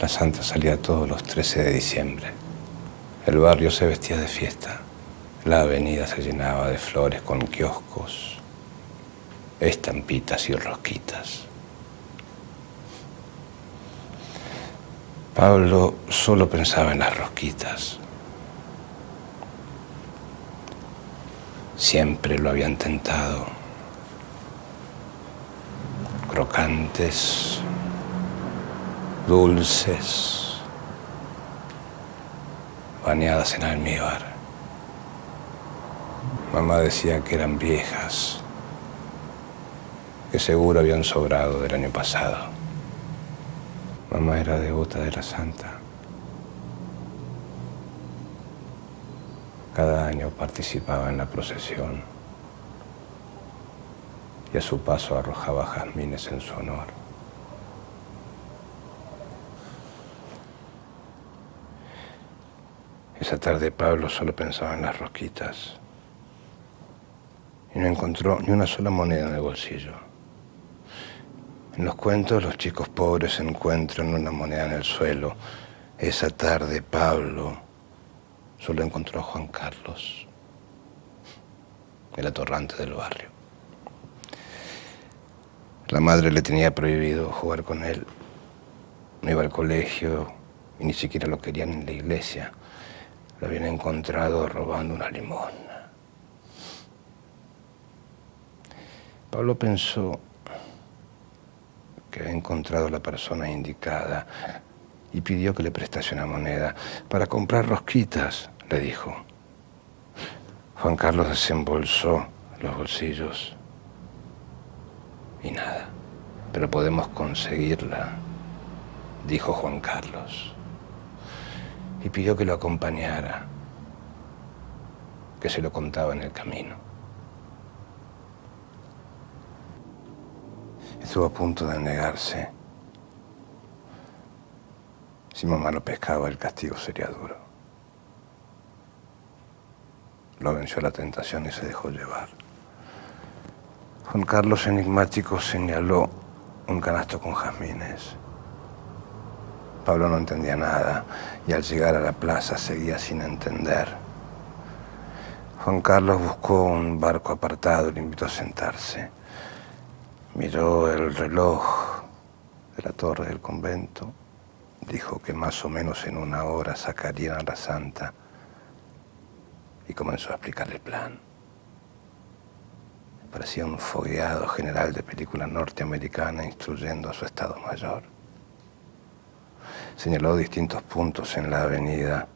La Santa salía todos los 13 de diciembre. El barrio se vestía de fiesta. La avenida se llenaba de flores con kioscos, estampitas y rosquitas. Pablo solo pensaba en las rosquitas. Siempre lo habían tentado. Crocantes, dulces, bañadas en almíbar. Mamá decía que eran viejas, que seguro habían sobrado del año pasado. Mamá era devota de la Santa. Cada año participaba en la procesión y a su paso arrojaba jazmines en su honor. Esa tarde Pablo solo pensaba en las rosquitas y no encontró ni una sola moneda en el bolsillo. En los cuentos los chicos pobres encuentran una moneda en el suelo. Esa tarde Pablo solo encontró a Juan Carlos, el atorrante del barrio. La madre le tenía prohibido jugar con él. No iba al colegio y ni siquiera lo querían en la iglesia. Lo habían encontrado robando una limosna. Pablo pensó que había encontrado a la persona indicada y pidió que le prestase una moneda para comprar rosquitas, le dijo. Juan Carlos desembolsó los bolsillos y nada, pero podemos conseguirla, dijo Juan Carlos. Y pidió que lo acompañara, que se lo contaba en el camino. Estuvo a punto de negarse. Si mamá lo pescaba, el castigo sería duro. Lo venció la tentación y se dejó llevar. Juan Carlos, enigmático, señaló un canasto con jazmines. Pablo no entendía nada y al llegar a la plaza seguía sin entender. Juan Carlos buscó un barco apartado y le invitó a sentarse. Miró el reloj de la torre del convento. Dijo que más o menos en 1 hora sacarían a la Santa y comenzó a explicar el plan. Parecía un fogueado general de película norteamericana instruyendo a su Estado Mayor. Señaló distintos puntos en la avenida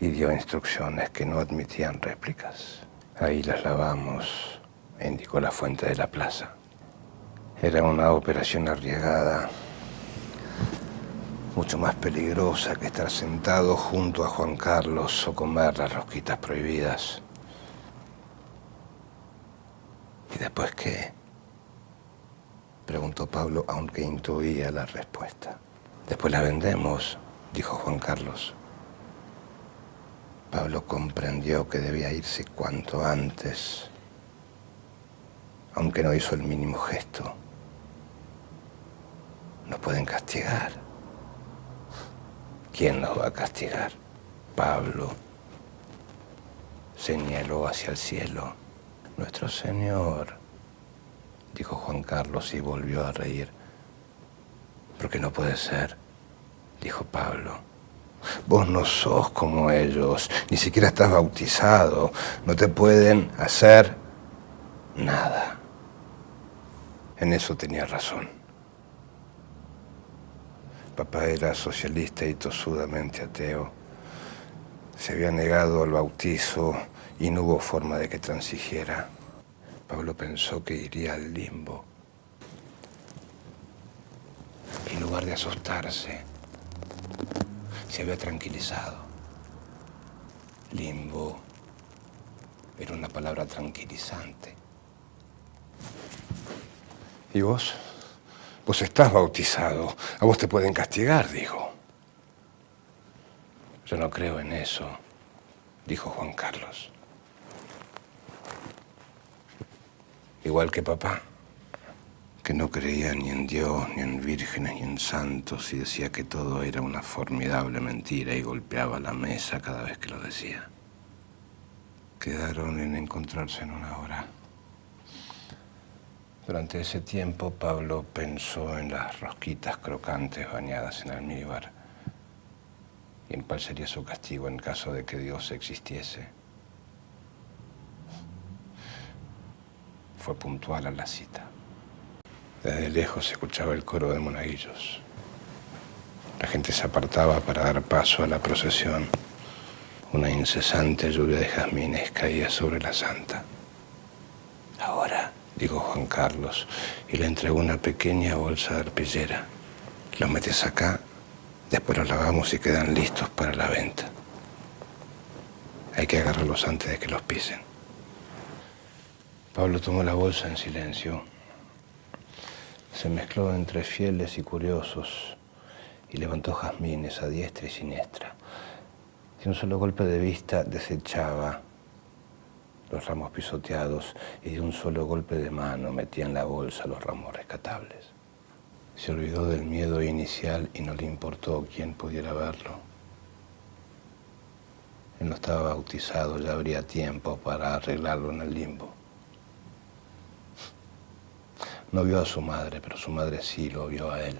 y dio instrucciones que no admitían réplicas. Ahí las lavamos, indicó la fuente de la plaza. Era una operación arriesgada, mucho más peligrosa que estar sentado junto a Juan Carlos o comer las rosquitas prohibidas. ¿Y después qué?, preguntó Pablo, aunque intuía la respuesta. Después la vendemos, dijo Juan Carlos. Pablo comprendió que debía irse cuanto antes, aunque no hizo el mínimo gesto. Nos pueden castigar. ¿Quién nos va a castigar? Pablo señaló hacia el cielo. Nuestro Señor, dijo Juan Carlos y volvió a reír. Porque no puede ser, dijo Pablo. Vos no sos como ellos, ni siquiera estás bautizado. No te pueden hacer nada. En eso tenía razón. Papá era socialista y tosudamente ateo. Se había negado al bautizo y no hubo forma de que transigiera. Pablo pensó que iría al limbo. En lugar de asustarse, se había tranquilizado. Limbo era una palabra tranquilizante. ¿Y vos? Vos estás bautizado. A vos te pueden castigar, dijo. Yo no creo en eso, dijo Juan Carlos. Igual que papá, que no creía ni en Dios, ni en vírgenes, ni en santos, y decía que todo era una formidable mentira y golpeaba la mesa cada vez que lo decía. Quedaron en encontrarse en una hora. Durante ese tiempo, Pablo pensó en las rosquitas crocantes bañadas en almíbar y en cuál sería su castigo en caso de que Dios existiese. Fue puntual a la cita. Desde lejos se escuchaba el coro de monaguillos. La gente se apartaba para dar paso a la procesión. Una incesante lluvia de jazmines caía sobre la santa. Ahora, dijo Juan Carlos, y le entregó una pequeña bolsa de arpillera. Los metes acá, después los lavamos y quedan listos para la venta. Hay que agarrarlos antes de que los pisen. Pablo tomó la bolsa en silencio. Se mezcló entre fieles y curiosos y levantó jazmines a diestra y siniestra. De un solo golpe de vista desechaba los ramos pisoteados y de un solo golpe de mano metía en la bolsa los ramos rescatables. Se olvidó del miedo inicial y no le importó quién pudiera verlo. Él no estaba bautizado, ya habría tiempo para arreglarlo en el limbo. No vio a su madre, pero su madre sí lo vio a él.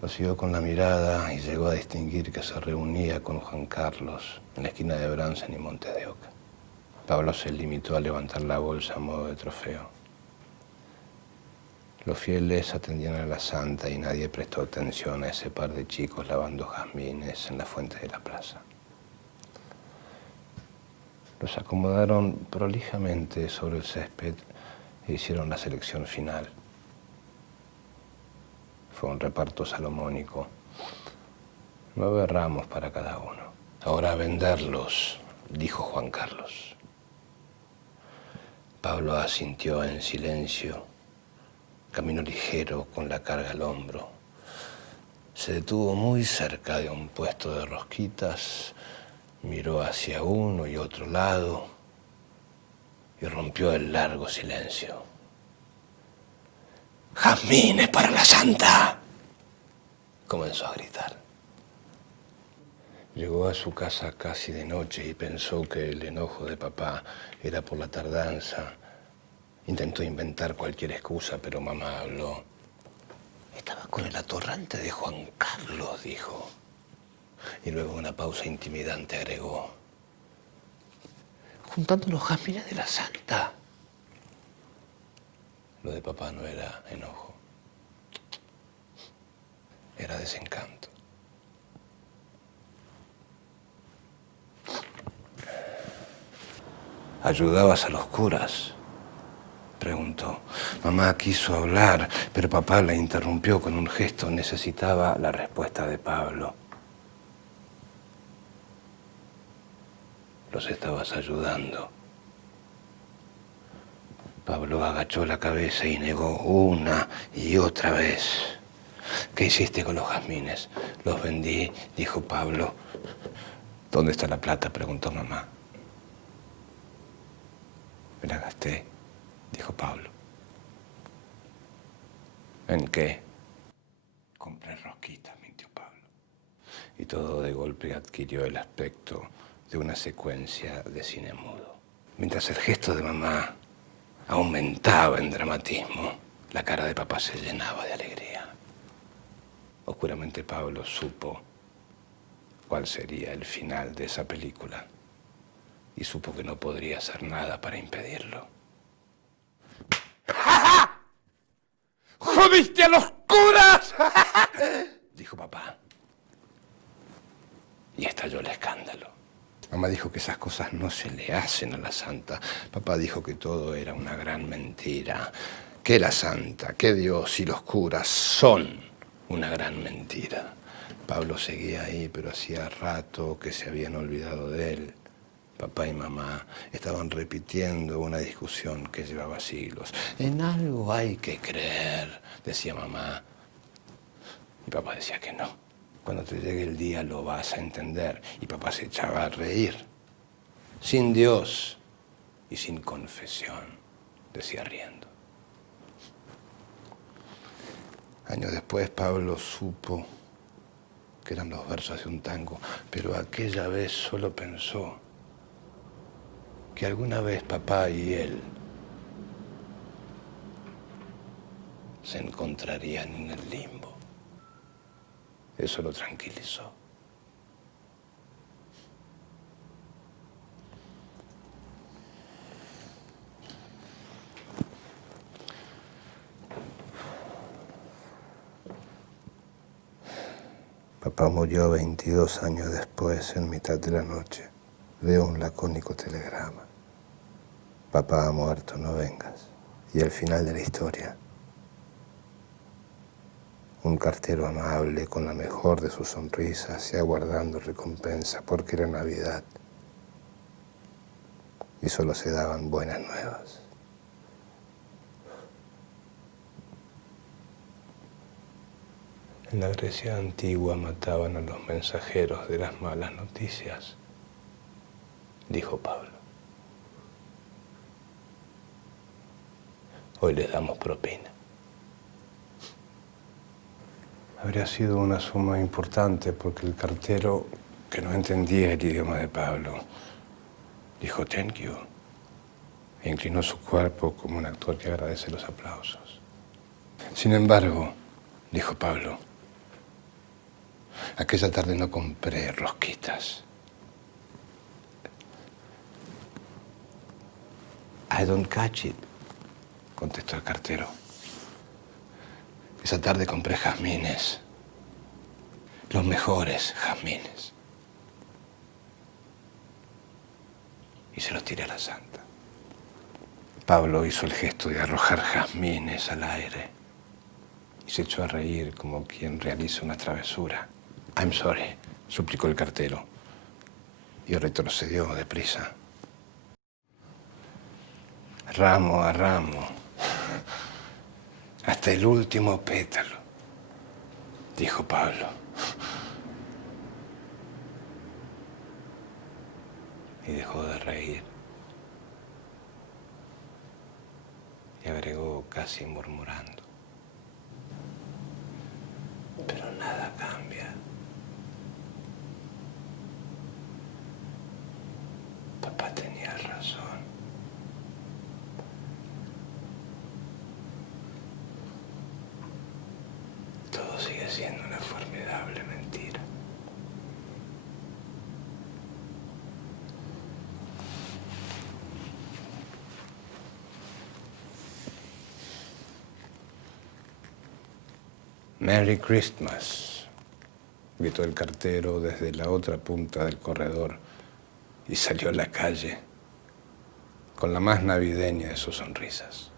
Lo siguió con la mirada y llegó a distinguir que se reunía con Juan Carlos en la esquina de Bransen y Montes de Oca. Pablo se limitó a levantar la bolsa a modo de trofeo. Los fieles atendían a la santa y nadie prestó atención a ese par de chicos lavando jazmines en la fuente de la plaza. Los acomodaron prolijamente sobre el césped e hicieron la selección final. Fue un reparto salomónico. 9 ramos para cada uno. Ahora a venderlos, dijo Juan Carlos. Pablo asintió en silencio. Caminó ligero con la carga al hombro. Se detuvo muy cerca de un puesto de rosquitas, miró hacia uno y otro lado y rompió el largo silencio. ¡Jazmines para la santa!, comenzó a gritar. Llegó a su casa casi de noche y pensó que el enojo de papá era por la tardanza. Intentó inventar cualquier excusa, pero mamá habló. Estaba con el atorrante de Juan Carlos, dijo. Y luego una pausa intimidante agregó. Juntando los jazmines de la santa. Lo de papá no era enojo. Era desencanto. ¿Ayudabas a los curas?, preguntó. Mamá quiso hablar, pero papá la interrumpió con un gesto. Necesitaba la respuesta de Pablo. Los estabas ayudando. Pablo agachó la cabeza y negó una y otra vez. ¿Qué hiciste con los jazmines? Los vendí, dijo Pablo. ¿Dónde está la plata?, preguntó mamá. Me la gasté, dijo Pablo. ¿En qué? Compré rosquitas, mintió Pablo. Y todo de golpe adquirió el aspecto de una secuencia de cine mudo. Mientras el gesto de mamá aumentaba en dramatismo, la cara de papá se llenaba de alegría. Oscuramente Pablo supo cuál sería el final de esa película y supo que no podría hacer nada para impedirlo. ¡Jodiste a los curas!, dijo papá. Y estalló el escándalo. Mamá dijo que esas cosas no se le hacen a la santa. Papá dijo que todo era una gran mentira. Que la santa, que Dios y los curas son una gran mentira. Pablo seguía ahí, pero hacía rato que se habían olvidado de él. Papá y mamá estaban repitiendo una discusión que llevaba siglos. En algo hay que creer, decía mamá. Y papá decía que no. Cuando te llegue el día lo vas a entender. Y papá se echaba a reír. Sin Dios y sin confesión, decía riendo. Años después Pablo supo que eran los versos de un tango, pero aquella vez solo pensó que alguna vez papá y él se encontrarían en el limbo. Eso lo tranquilizó. Papá murió 22 años después, en mitad de la noche. Leo un lacónico telegrama. Papá ha muerto, no vengas. Y al final de la historia, un cartero amable con la mejor de sus sonrisas y aguardando recompensa porque era Navidad y solo se daban buenas nuevas. En la Grecia antigua mataban a los mensajeros de las malas noticias, dijo Pablo. Hoy les damos propina. Habría sido una suma importante porque el cartero, que no entendía el idioma de Pablo, dijo "thank you" e inclinó su cuerpo como un actor que agradece los aplausos. Sin embargo, dijo Pablo, aquella tarde no compré rosquitas. I don't catch it, contestó el cartero. Esa tarde compré jazmines, los mejores jazmines. Y se los tiré a la santa. Pablo hizo el gesto de arrojar jazmines al aire y se echó a reír como quien realiza una travesura. I'm sorry, suplicó el cartero y retrocedió deprisa. Ramo a ramo, hasta el último pétalo, dijo Pablo. Y dejó de reír. Y agregó casi murmurando. Pero nada cambia. Papá tenía razón. Todo sigue siendo una formidable mentira. Merry Christmas, gritó el cartero desde la otra punta del corredor y salió a la calle con la más navideña de sus sonrisas.